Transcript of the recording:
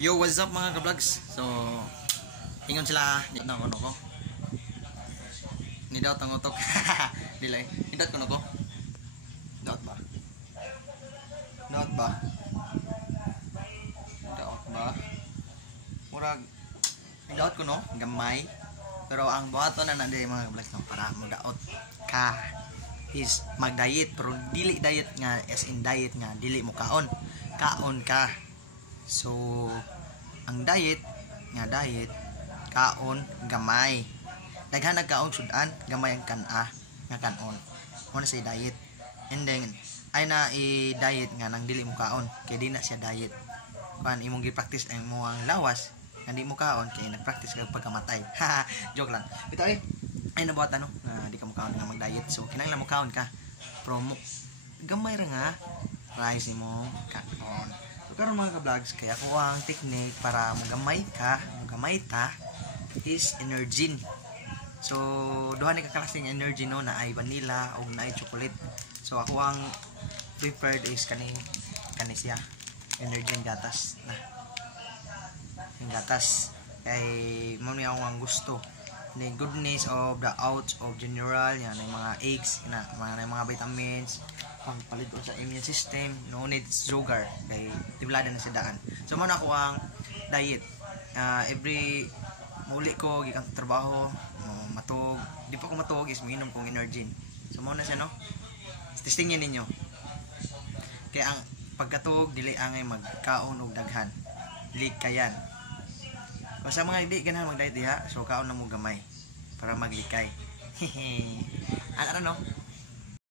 Yo, what's up mga ka-vlogs? So, ingon sila nit na ano ko. Ni daw tang utok. Dilay. Indat ko ko. Daot ba? Daot ba? Daot ba? Murag daot ko no, gamay. Pero ang buhaton na nanday mga ka-vlogs no para mo daot ka is mag-diet pero dili diet nga as in diet nga dili mo kaon. Kaon ka. So, ang diet, kaon, gamay. Daghan nagkaon sudan, gamay ang kana, nga kanon. Mo na say diet. And then, ay na i-diet nga nang dili mo kaon, kay di na siya diet. Kuan imong gi-practice ang mo ang lawas, nga di mo kaon kay nag-practice kag pagkamatay. Joke lang. Bitaw ay nabuhat ano, nga di ka mo kaon nga mag-diet. So, kinahanglan mo kaon ka. Pero gamay ra nga rice mo kaon. So, karon mga ka-vlogs, kaya ko ang technique para magamay ta is Energin. So, duha ni kaklaseng energy no na ay vanilla o na ay chocolate. So, ako ang preferred is kani siya. Energin gatas na. Yung gatas kay mo ni ako ang gusto. The goodness of the oats of general yan, yung mga eggs na mga vitamins pangpalit sa immune system, no need sugar kay tiblada na sa daan. So man ako ang diet every muli ko gikan trabaho matug di pa ko matug is minom kong Energin. So mo na siya no, testingin ninyo kay ang pagkatug dili angay magkaon og daghan, dili kayan. Basta mga hindi ganahan mag-diet diha, so kaon na mo gamay para maglikay. Ano no?